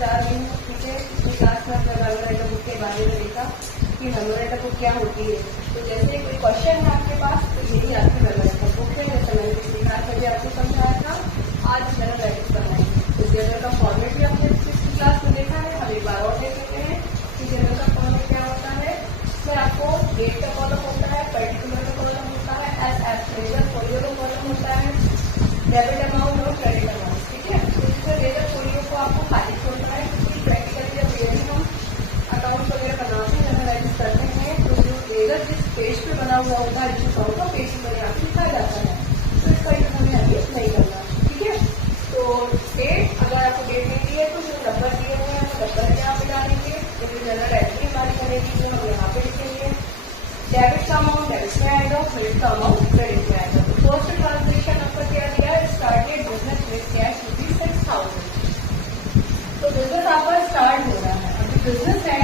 जा रही हूँ, ठीक है। पिछली क्लास में अपने मेमोरेंडम बुक के बारे में देखा कि मेमोरेंडम बुक क्या होती है। तो जैसे कोई क्वेश्चन है आपके पास तो यही आपकी मेमोरेंडम बुक है। जैसे मैंने पिछली क्लास में भी आपको समझाया था, आज मैंने प्रैक्टिस करना है। इस जर्नल का फॉर्मेट भी आपने पिछली क्लास में देखा है, हम एक बार और देख लेते हैं कि जर्नल का फॉर्मेट क्या होता है। इसमें आपको डेट का कॉलम होता है, पर्टिकुलर का कॉलम होता है, एस एफ फोलियो का कॉलम होता है, डेबिट अमाउंट और क्रेडिट अमाउंट, ठीक है। तो रेजर फोलियो को आपको खाली छोड़ना है, क्योंकि प्रैक्टिकली जब रियली हम अकाउंट वगैरह बनाते हैं, जब रजिस्टर करते हैं, तो जो रेजर जिस पेज पे बना हुआ होता है, जिस अकाउंट का पेज पर यहाँ पे लिखा जाता है, तो इसका यूज हमें अभी नहीं करना, ठीक है। तो डेट, अगर आपको डेट नहीं दी है तो जो नंबर दिए हुए हैं वो नंबर यहाँ पे डालेंगे, जैसे जनरल एंट्री हमारी बनेगी जो हम यहाँ पे लिखेंगे। डेबिट का अमाउंट डेबिट में आएगा, क्रेडिट का अमाउंट क्रेडिट में आएगा। तो फर्स्ट ट्रांजेक्शन आपका क्या दिया है, स्टार्टेड बिजनेस विद कैश ₹6,000। तो बिजनेस आपका स्टार्ट हो रहा है, अभी बिजनेस है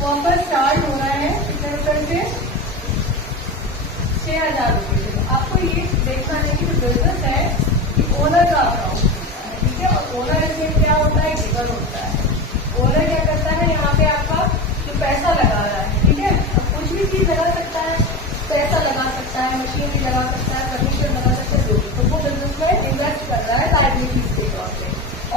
वो आपका स्टार्ट हो रहा है कितने रुपए से, ₹6,000 से। आपको ये देखना है कि जो बिजनेस है कि ओनर का अकाउंट होता है, ठीक है। और ओनर इसमें क्या होता है, गिवर होता है। ओनर क्या करता है, यहाँ पे आपका जो पैसा लगा रहा है, ठीक है। कुछ भी चीज लगा सकता है, पैसा लगा सकता है, मशीन भी लगा सकता है, फर्नीचर लगा सकता है, तो वो बिजनेस में इन्वेस्ट कर रहा है लायबिलिटीज के तौर पे।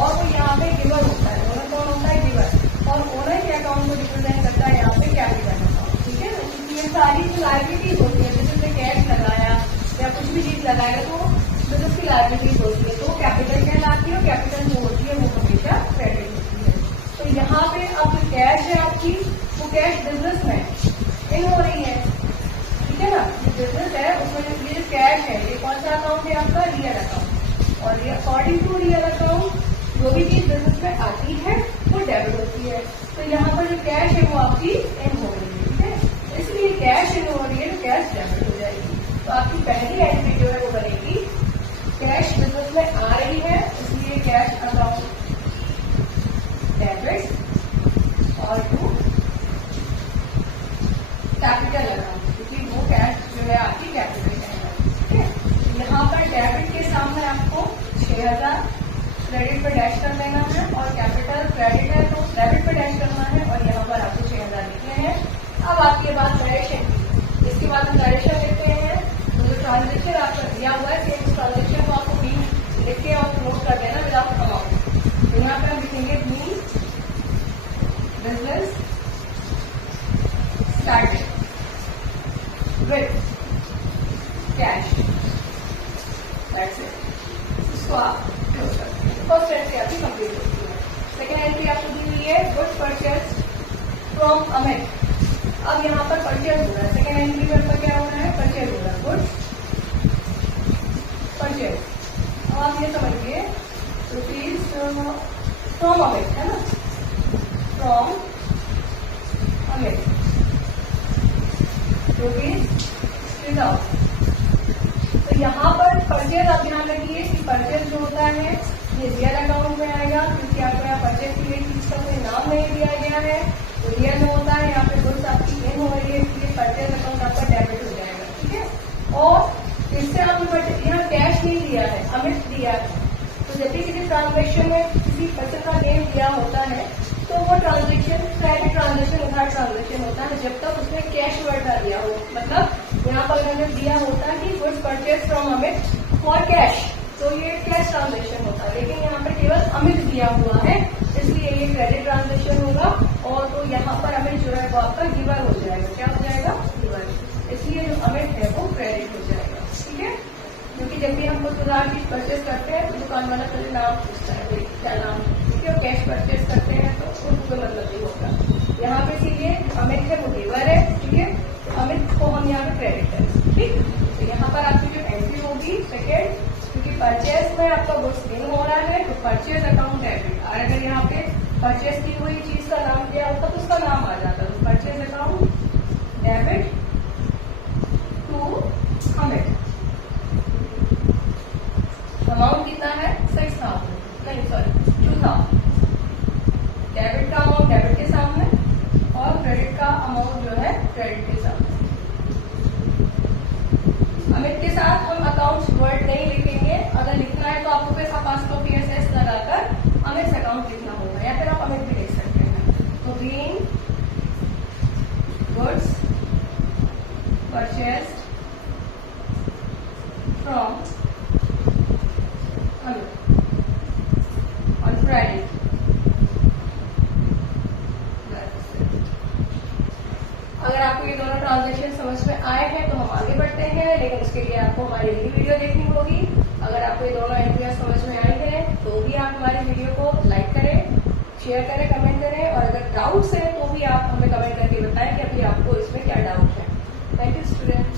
और वो यहाँ पे गिवर होता है। ओनर कौन होता है, गिवर। और ओनर के अकाउंट को रिप्रेजेंट करता है यहाँ पे कैपिटल अकाउंट, ठीक है। क्योंकि ये सारी जो लायबिलिटीज होती है, जैसे कैश लगाया या कुछ भी चीज लगाएगा तो बिजनेस की लायबिलिटीज होती है, तो वो कैपिटल कहलाती है। और कैपिटल जो होती है वो हमेशा क्रेडिट होती है। तो यहाँ पे अब जो कैश है आपकी, वो कैश बिजनेस में इन हो रही है, ठीक है ना। जो बिजनेस है उसमें ये जो कैश है, ये कौन सा अकाउंट है आपका, रियल अकाउंट। और ये अकॉर्डिंग टू रियल अकाउंट जो भी चीज बिजनेस में आती है वो डेबिट होती है। तो यहाँ पर जो कैश है वो आपकी इन हो रही है, ठीक है। इसलिए कैश इन हो रही है तो कैश डेबिट हो जाएगी। तो आपकी पहली एंट्री जो है वो बनेगी, कैश बिजनेस में आ रही है इसलिए कैश अकाउंट डेबिट, और टू कैपिटल अकाउंट, क्योंकि वो कैश जो है आपकी कैपिटल है, ठीक है। यहाँ पर डेबिट के सामने आपको 6,000 क्रेडिट पे डैश कर देना है, और कैपिटल क्रेडिट है तो डेबिट पे डैश करना है, और यहाँ पर आपको 6,000 लिखने हैं। अब आपके पास डायरेक्शन, इसके बाद हम डायरेक्शन लिखते हैं। तो जो ट्रांजेक्शन आपका दिया हुआ है, सेम ट्रांजेक्शन को आपको मीन लिख के और नोट कर देना विदाउट अमाउंट। तो यहाँ पर हम लिखेंगे mean business started with cash, that's it. इसको आप क्लोज करते हैं। फर्स्ट एंट्री आपकी कंप्लीट होती है। सेकेंड एंट्री आपको दी हुई है गुड्स परचेज फ्रॉम अमित। अब यहाँ पर परचेज हो रहा है, सेकेंड एंट्री में आपका क्या हो रहा है, परचेज हो रहा है, गुड्स परचेज। अब आप ये समझिए रुपीज फ्रॉम अमित है ना, फ्रॉम अमित रुपीज 3,000। तो यहाँ पर परचेज आप ध्यान रखिए कि परचेज जो होता है ये रियल अकाउंट में आएगा, क्योंकि आपको यहाँ परचेज के लिए चीज का कोई नाम नहीं दिया गया है, तो रियल में होता है। यहाँ पे गुड्स आपकी इन हो रही है, इसलिए परचेज अकाउंट आपका डेबिट हो जाएगा, ठीक है। और इससे आपको यहाँ कैश नहीं दिया है, अमित दिया है। तो जब भी किसी ट्रांजेक्शन में किसी पर्सन का नेम दिया होता है तो वो ट्रांजेक्शन क्रेडिट ट्रांजेक्शन उधार ट्रांजेक्शन होता है, जब तक उसमें कैश वर्ड ना दिया हो। मतलब यहाँ पर अगर दिया होता है कि goods purchase from Amit for cash, तो ये कैश ट्रांजेक्शन होता है। लेकिन यहाँ पर केवल अमित दिया हुआ है, इसलिए ये क्रेडिट ट्रांजेक्शन होगा। और तो यहाँ पर अमित जो है वो आपका गिवर हो जाएगा, क्या हो जाएगा, गिवर। इसलिए जो अमित है वो क्रेडिट हो जाएगा, ठीक है। क्योंकि जब भी हम कुछ उधार चीज परचेज करते हैं तो दुकान वाला पहले नाम पूछता है, भाई क्या नाम, ठीक है। और कैश परचेज करते हैं तो उसको मतलब ही होगा। यहाँ पे इसीलिए अमित है वो गिवर है, ठीक है। तो अमित को हम यहाँ पे क्रेडिट करें, ठीक। तो यहाँ पर आपकी जो एंट्री होगी सेकेंड, क्योंकि परचेज में आपका गुड्स इन हो रहा है तो परचेज अकाउंट डेबिट। और अगर यहाँ पे परचेज की हुई चीज का नाम दिया होता तो उसका नाम आ जाता, तो purchase account debit to Amit. Amount कितना है, 6,000, नहीं सॉरी 2,000। डेबिट का अमाउंट डेबिट के सामने और क्रेडिट का अमाउंट जो है क्रेडिट के सामने। अमित के साथ हम अकाउंट्स वर्ड नहीं लिखेंगे, अगर लिखना है तो आपको पास को PSS लगाकर अमित अकाउंट लिखना होगा। purchased from on Friday. अगर आपको ये दोनों ट्रांजेक्शन समझ में आए हैं तो हम आगे बढ़ते हैं, लेकिन उसके लिए आपको हमारी अगली वीडियो देखनी होगी। अगर आपको ये दोनों एंट्रियां समझ में आई हैं तो भी आप हमारी वीडियो को लाइक करें, शेयर करें, कमेंट करें, और अगर डाउट्स है तो भी आप हमें कमेंट करके बताएं कि अभी आपको इसमें क्या डाउट है। Thank you student.